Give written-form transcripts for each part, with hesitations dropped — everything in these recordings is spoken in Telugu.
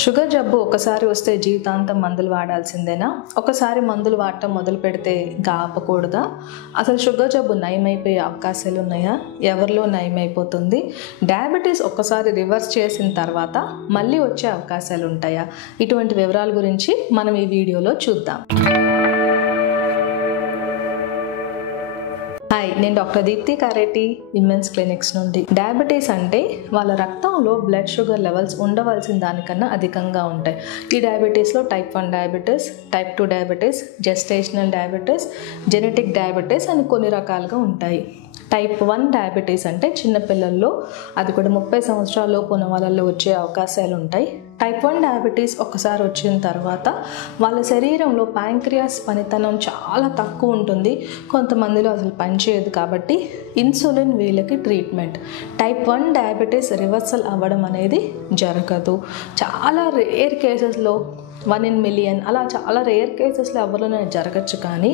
షుగర్ జబ్బు ఒకసారి వస్తే జీవితాంతం మందులు వాడాల్సిందేనా? ఒకసారి మందులు వాడటం మొదలు పెడితే ఇంకా ఆపకూడదా? అసలు షుగర్ జబ్బు నయమైపోయే అవకాశాలు ఉన్నాయా? ఎవరిలో నయమైపోతుంది? డయాబెటీస్ ఒక్కసారి రివర్స్ చేసిన తర్వాత మళ్ళీ వచ్చే అవకాశాలు ఉంటాయా? ఇటువంటి వివరాల గురించి మనం ఈ వీడియోలో చూద్దాం. హాయ్, నేను డాక్టర్ దీప్తి కారేటి, విమెన్స్ క్లినిక్స్ నుండి. డయాబెటీస్ అంటే వాళ్ళ రక్తంలో బ్లడ్ షుగర్ లెవెల్స్ ఉండవలసిన దానికన్నా అధికంగా ఉంటాయి. ఈ డయాబెటీస్లో type 1 diabetes, type 2 diabetes, gestational diabetes, genetic diabetes అని కొన్ని రకాలుగా ఉంటాయి. టైప్ 1 డయాబెటీస్ అంటే చిన్నపిల్లల్లో, అది కూడా 30 సంవత్సరాల లోపు ఉన్న వాళ్ళల్లో వచ్చే అవకాశాలు ఉంటాయి. టైప్ 1 డయాబెటీస్ ఒకసారి వచ్చిన తర్వాత వాళ్ళ శరీరంలో ప్యాంక్రియాస్ పనితనం చాలా తక్కువ ఉంటుంది. కొంతమందిలో అసలు పనిచేయదు, కాబట్టి ఇన్సులిన్ వీళ్ళకి ట్రీట్మెంట్. టైప్ 1 డయాబెటీస్ రివర్సల్ అవ్వడం అనేది జరగదు. చాలా రేర్ కేసెస్లో 1 in million అలా చాలా రేర్ కేసెస్లో ఎవరిలోనే జరగచ్చు, కానీ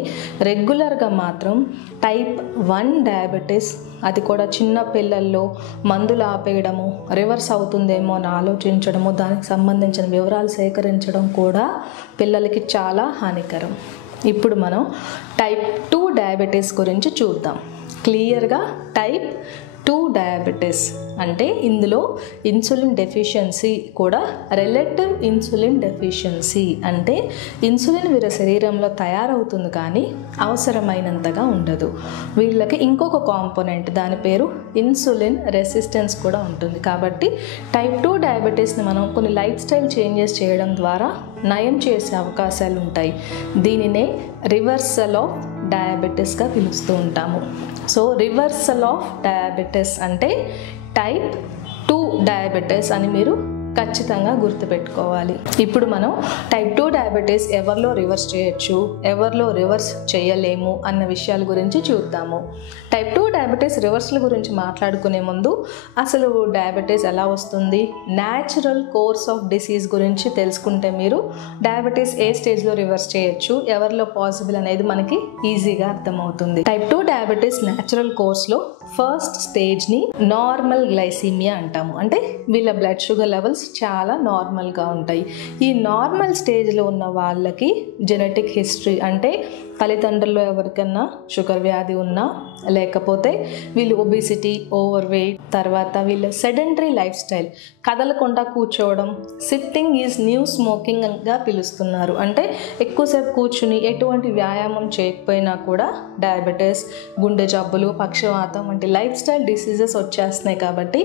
రెగ్యులర్గా మాత్రం టైప్ 1 డయాబెటీస్, అది కూడా చిన్న పిల్లల్లో మందులు ఆపేయడము, రివర్స్ అవుతుందేమో అని ఆలోచించడము, దానికి సంబంధించిన వివరాలు సేకరించడం కూడా పిల్లలకి చాలా హానికరం. ఇప్పుడు మనం టైప్ 2 డయాబెటీస్ గురించి చూద్దాం. క్లియర్గా టైప్ 2 డయాబెటీస్ అంటే ఇందులో ఇన్సులిన్ డెఫిషియన్సీ కూడా రిలేటివ్ ఇన్సులిన్ డెఫిషియన్సీ అంటే ఇన్సులిన్ వీళ్ళ శరీరంలో తయారవుతుంది కానీ అవసరమైనంతగా ఉండదు. వీళ్ళకి ఇంకొక కాంపోనెంట్, దాని పేరు ఇన్సులిన్ రెసిస్టెన్స్ కూడా ఉంటుంది. కాబట్టి టైప్ 2 డయాబెటీస్ని మనం కొన్ని లైఫ్ స్టైల్ చేంజెస్ చేయడం ద్వారా నయం చేసే అవకాశాలు ఉంటాయి. దీనినే రివర్సల్ ఆఫ్ డయాబెటీస్గా పిలుస్తూ ఉంటాము. సో రివర్సల్ ఆఫ్ డయాబెటీస్ అంటే టైప్ 2 డయాబెటీస్ అని మీరు ఖచ్చితంగా గుర్తుపెట్టుకోవాలి. ఇప్పుడు మనం టైప్ 2 డయాబెటీస్ ఎవరిలో రివర్స్ చేయొచ్చు, ఎవరిలో రివర్స్ చేయలేము అన్న విషయాల గురించి చూద్దాము. టైప్ 2 డయాబెటీస్ రివర్సల్ గురించి మాట్లాడుకునే ముందు అసలు డయాబెటీస్ ఎలా వస్తుంది, న్యాచురల్ కోర్స్ ఆఫ్ డిసీజ్ గురించి తెలుసుకుంటే మీరు డయాబెటీస్ ఏ స్టేజ్లో రివర్స్ చేయొచ్చు, ఎవరిలో పాసిబుల్ అనేది మనకి ఈజీగా అర్థమవుతుంది. టైప్ 2 డయాబెటీస్ న్యాచురల్ కోర్స్లో ఫస్ట్ స్టేజ్ని నార్మల్ గ్లైసీమియా అంటాము. అంటే వీళ్ళ బ్లడ్ షుగర్ లెవెల్స్ చాలా నార్మల్గా ఉంటాయి. ఈ నార్మల్ స్టేజ్లో ఉన్న వాళ్ళకి జెనెటిక్ హిస్టరీ అంటే తల్లిదండ్రుల్లో ఎవరికన్నా షుగర్ వ్యాధి ఉన్నా, లేకపోతే వీళ్ళు ఒబిసిటీ, ఓవర్ వెయిట్, తర్వాత వీళ్ళ సెడెంటరీ లైఫ్ స్టైల్, కదలకుండా కూర్చోవడం, సిట్టింగ్ ఈజ్ న్యూ స్మోకింగ్గా పిలుస్తున్నారు. అంటే ఎక్కువసేపు కూర్చుని ఎటువంటి వ్యాయామం చేయకపోయినా కూడా డయాబెటీస్, గుండె జబ్బులు, పక్షవాతం వంటి లైఫ్ స్టైల్ డిసీజెస్ వచ్చేస్తున్నాయి. కాబట్టి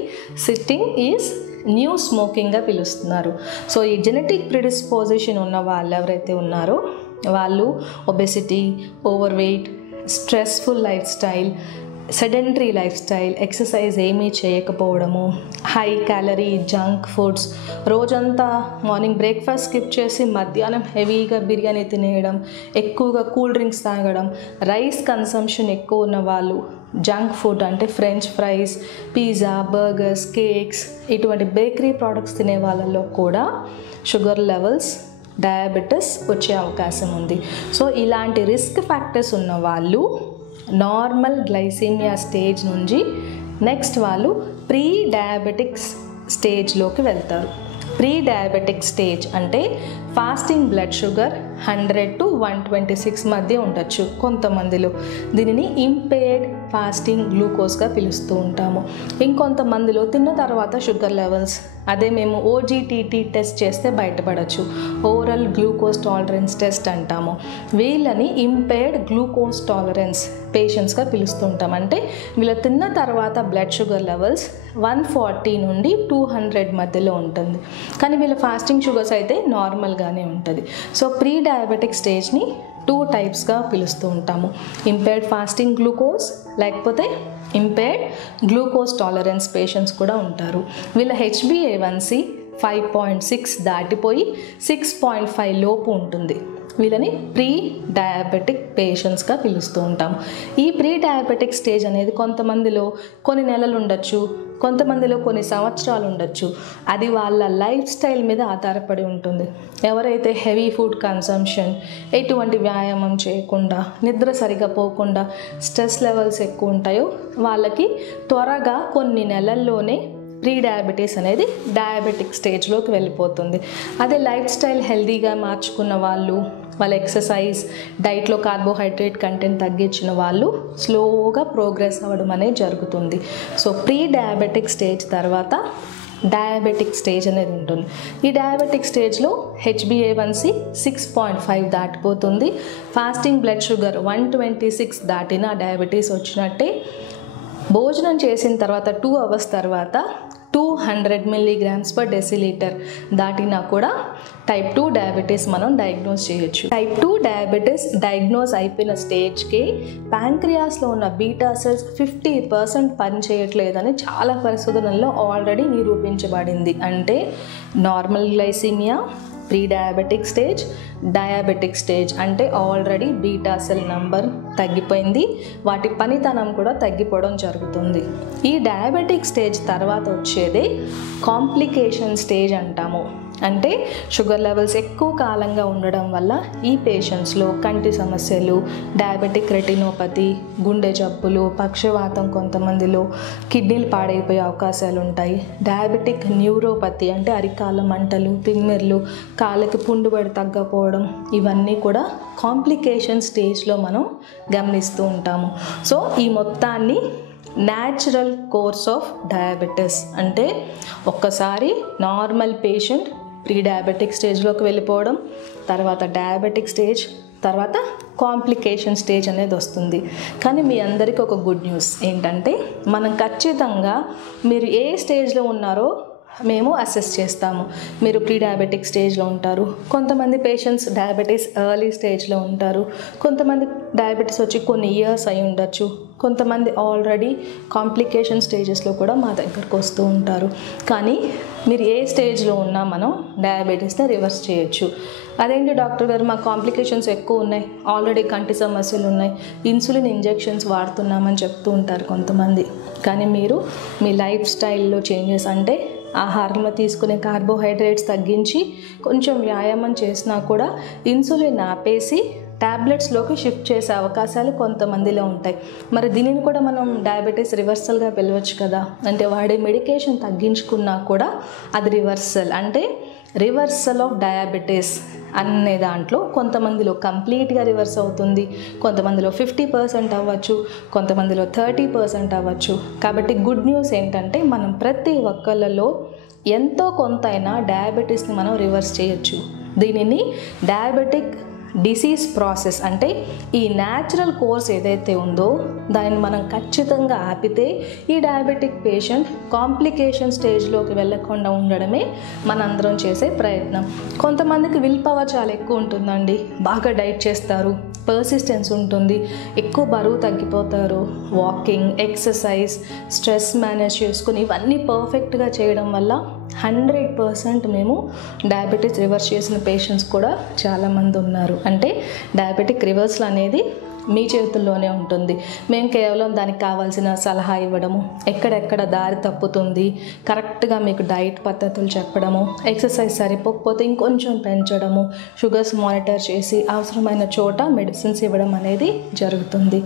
సిట్టింగ్ ఈజ్ న్యూ స్మోకింగ్గా పిలుస్తున్నారు. సో ఈ జెనెటిక్ ప్రిడిస్పోజిషన్ ఉన్న వాళ్ళు ఎవరైతే ఉన్నారో వాళ్ళు obesity, over weight, stressful life style, sedentary life style, exercise ఏమీ చేయకపోవడము, హై క్యాలరీ జంక్ ఫుడ్స్, రోజంతా మార్నింగ్ బ్రేక్ఫాస్ట్ స్కిప్ చేసి మధ్యాహ్నం హెవీగా బిర్యానీ తినేయడం, ఎక్కువగా కూల్ డ్రింక్స్ తాగడం, రైస్ కన్సంప్షన్ ఎక్కువ ఉన్న వాళ్ళు, జంక్ ఫుడ్ అంటే French fries, pizza, burgers, cakes, ఇటువంటి బేకరీ ప్రోడక్ట్స్ తినే వాళ్ళల్లో కూడా షుగర్ లెవెల్స్, డయాబెటీస్ వచ్చే అవకాశం ఉంది. సో ఇలాంటి రిస్క్ ఫ్యాక్టర్స్ ఉన్న వాళ్ళు నార్మల్ గ్లైసీమియా స్టేజ్ నుంచి నెక్స్ట్ వాళ్ళు ప్రీ డయాబెటిక్స్ స్టేజ్లోకి వెళ్తారు. ప్రీ డయాబెటిక్ స్టేజ్ అంటే ఫాస్టింగ్ బ్లడ్ షుగర్ 100 to 126 మధ్య ఉండొచ్చు కొంతమందిలో. దీనిని ఇంపేర్డ్ ఫాస్టింగ్ గ్లూకోజ్గా పిలుస్తూ ఉంటాము. ఇంకొంతమందిలో తిన్న తర్వాత షుగర్ లెవెల్స్, అదే మేము OGTT టెస్ట్ చేస్తే బయటపడవచ్చు, ఓరల్ గ్లూకోజ్ టాలరెన్స్ టెస్ట్ అంటాము. వీళ్ళని ఇంపేర్డ్ గ్లూకోజ్ టాలరెన్స్ పేషెంట్స్గా పిలుస్తూ ఉంటాం. అంటే వీళ్ళు తిన్న తర్వాత బ్లడ్ షుగర్ లెవెల్స్ 140 నుండి 200 మధ్యలో ఉంటుంది, కానీ వీళ్ళ ఫాస్టింగ్ షుగర్స్ అయితే నార్మల్గానే ఉంటుంది. సో ప్రీ డయాబెటిక్ స్టేజ్ని 2 టైప్స్గా పిలుస్తూ ఉంటాము. ఇంపేర్డ్ ఫాస్టింగ్ గ్లూకోజ్, లేకపోతే ఇంపేర్డ్ గ్లూకోజ్ టాలరెన్స్ పేషెంట్స్ కూడా ఉంటారు. వీళ్ళ HbA1c 5.6 దాటిపోయి 6.5 లోపు ఉంటుంది. వీళ్ళని ప్రీ డయాబెటిక్ పేషెంట్స్గా పిలుస్తూ ఉంటాం. ఈ ప్రీ డయాబెటిక్ స్టేజ్ అనేది కొంతమందిలో కొన్ని నెలలు ఉండొచ్చు, కొంతమందిలో కొన్ని సంవత్సరాలు ఉండొచ్చు. అది వాళ్ళ లైఫ్ స్టైల్ మీద ఆధారపడి ఉంటుంది. ఎవరైతే హెవీ ఫుడ్ కన్సంప్షన్, ఎటువంటి వ్యాయామం చేయకుండా, నిద్ర సరిగా పోకుండా, స్ట్రెస్ లెవెల్స్ ఎక్కువ ఉంటాయో వాళ్ళకి త్వరగా కొన్ని నెలల్లోనే ప్రీ డయాబెటీస్ అనేది డయాబెటిక్ స్టేజ్లోకి వెళ్ళిపోతుంది. అదే లైఫ్ స్టైల్ హెల్తీగా మార్చుకున్న వాళ్ళు, వాళ్ళ ఎక్సర్సైజ్, డైట్లో కార్బోహైడ్రేట్ కంటెంట్ తగ్గించిన వాళ్ళు స్లోగా ప్రోగ్రెస్ అవ్వడం అనేది జరుగుతుంది. సో ప్రీ డయాబెటిక్ స్టేజ్ తర్వాత డయాబెటిక్ స్టేజ్ అనేది ఉంటుంది. ఈ డయాబెటిక్ స్టేజ్లో HbA1c 6.5 దాటిపోతుంది. ఫాస్టింగ్ బ్లడ్ షుగర్ 126 దాటిన డయాబెటీస్ వచ్చినట్టే. భోజనం చేసిన తర్వాత 2 hours తర్వాత 200 mg/dL దాటినా కూడా టైప్ 2 డయాబెటీస్ మనం డయాగ్నోస్ చేయొచ్చు. టైప్ 2 డయాబెటీస్ డయాగ్నోస్ అయిపోయిన స్టేజ్కి ప్యాంక్రియాస్లో ఉన్న బీటా సెల్స్ 50% పనిచేయట్లేదని చాలా పరిశోధనల్లో ఆల్రెడీ నిరూపించబడింది. అంటే normal glycaemia, pre diabetic stage, diabetic stage అంటే ఆల్రెడీ బీటా సెల్ నంబర్ తగ్గిపోయింది, వాటి పనితనం కూడా తగ్గిపోవడం జరుగుతుంది. ఈ డయాబెటిక్ స్టేజ్ తర్వాత వచ్చేదే కాంప్లికేషన్ స్టేజ్ అంటాము. అంటే షుగర్ లెవెల్స్ ఎక్కువ కాలంగా ఉండడం వల్ల ఈ పేషెంట్స్లో కంటి సమస్యలు, డయాబెటిక్ రెటినోపతి, గుండె జబ్బులు, పక్షవాతం, కొంతమందిలో కిడ్నీలు పాడైపోయే అవకాశాలు ఉంటాయి. డయాబెటిక్ న్యూరోపతి అంటే అరికాల మంటలు, తిమ్మిర్లు, కాళ్ళకి పుండుబడి తగ్గపోవడం, ఇవన్నీ కూడా కాంప్లికేషన్ స్టేజ్లో మనం గమనిస్తూ ఉంటాము. సో ఈ మొత్తాన్ని న్యాచురల్ కోర్స్ ఆఫ్ డయాబెటీస్ అంటే ఒక్కసారి నార్మల్ పేషెంట్ ప్రీ డయాబెటిక్ స్టేజ్లోకి వెళ్ళిపోవడం, తర్వాత డయాబెటిక్ స్టేజ్, తర్వాత కాంప్లికేషన్ స్టేజ్ అనేది వస్తుంది. కానీ మీ అందరికీ ఒక గుడ్ న్యూస్ ఏంటంటే మనం ఖచ్చితంగా మీరు ఏ స్టేజ్లో ఉన్నారో మేము అసెస్ చేస్తాము. మీరు ప్రీ డయాబెటిక్ స్టేజ్లో ఉంటారు, కొంతమంది పేషెంట్స్ డయాబెటీస్ ఎర్లీ స్టేజ్లో ఉంటారు, కొంతమంది డయాబెటీస్ వచ్చి కొన్ని ఇయర్స్ అయి ఉండొచ్చు, కొంతమంది ఆల్రెడీ కాంప్లికేషన్ స్టేజెస్లో కూడా మా దగ్గరకు వస్తూ ఉంటారు. కానీ మీరు ఏ స్టేజ్లో ఉన్నా మనం డయాబెటీస్ని రివర్స్ చేయొచ్చు. అదేంటి డాక్టర్ గారు మా కాంప్లికేషన్స్ ఎక్కువ ఉన్నాయి, ఆల్రెడీ కంటి సమస్యలు ఉన్నాయి, ఇన్సులిన్ ఇంజెక్షన్స్ వాడుతున్నామని చెప్తూ ఉంటారు కొంతమంది. కానీ మీరు మీ లైఫ్ స్టైల్లో చేంజెస్ అంటే ఆహారంలో తీసుకునే కార్బోహైడ్రేట్స్ తగ్గించి కొంచెం వ్యాయామం చేసినా కూడా ఇన్సులిన్ ఆపేసి ట్యాబ్లెట్స్లోకి షిఫ్ట్ చేసే అవకాశాలు కొంతమందిలో ఉంటాయి. మరి దీనిని కూడా మనం డయాబెటీస్ రివర్సల్గా పిలవచ్చు కదా. అంటే వాడే మెడికేషన్ తగ్గించుకున్నా కూడా అది రివర్సల్, అంటే రివర్సల్ ఆఫ్ డయాబెటీస్ అనే దాంట్లో కొంతమందిలో కంప్లీట్గా రివర్స్ అవుతుంది, కొంతమందిలో 50% అవ్వచ్చు, కొంతమందిలో 30% అవ్వచ్చు. కాబట్టి గుడ్ న్యూస్ ఏంటంటే మనం ప్రతి ఒక్కళ్ళలో ఎంతో కొంత అయినా డయాబెటీస్ని మనం రివర్స్ చేయొచ్చు. దీనిని డయాబెటిక్ డిసీజ్ ప్రాసెస్ అంటే ఈ న్యాచురల్ కోర్స్ ఏదైతే ఉందో దానిని మనం ఖచ్చితంగా ఆపితే ఈ డయాబెటిక్ పేషెంట్ కాంప్లికేషన్ స్టేజ్లోకి వెళ్ళకుండా ఉండడమే మనందరం చేసే ప్రయత్నం. కొంతమందికి విల్ పవర్ చాలా ఎక్కువ ఉంటుందండి, బాగా డైట్ చేస్తారు, పర్సిస్టెన్స్ ఉంటుంది, ఎక్కువ బరువు తగ్గిపోతారు, వాకింగ్, ఎక్సర్సైజ్, స్ట్రెస్ మేనేజ్ చేసుకుని ఇవన్నీ పర్ఫెక్ట్గా చేయడం వల్ల 100% మేము డయాబెటీస్ రివర్స్ చేసిన పేషెంట్స్ కూడా చాలామంది ఉన్నారు. అంటే డయాబెటిక్ రివర్సల్ అనేది మీ చేతుల్లోనే ఉంటుంది. మేము కేవలం దానికి కావాల్సిన సలహా ఇవ్వడము, ఎక్కడెక్కడ దారి తప్పుతుంది, కరెక్ట్గా మీకు డైట్ పద్ధతులు చెప్పడము, ఎక్సర్సైజ్ సరిపోకపోతే ఇంకొంచెం పెంచడము, షుగర్స్ మానిటర్ చేసి అవసరమైన చోట మెడిసిన్స్ ఇవ్వడం అనేది జరుగుతుంది.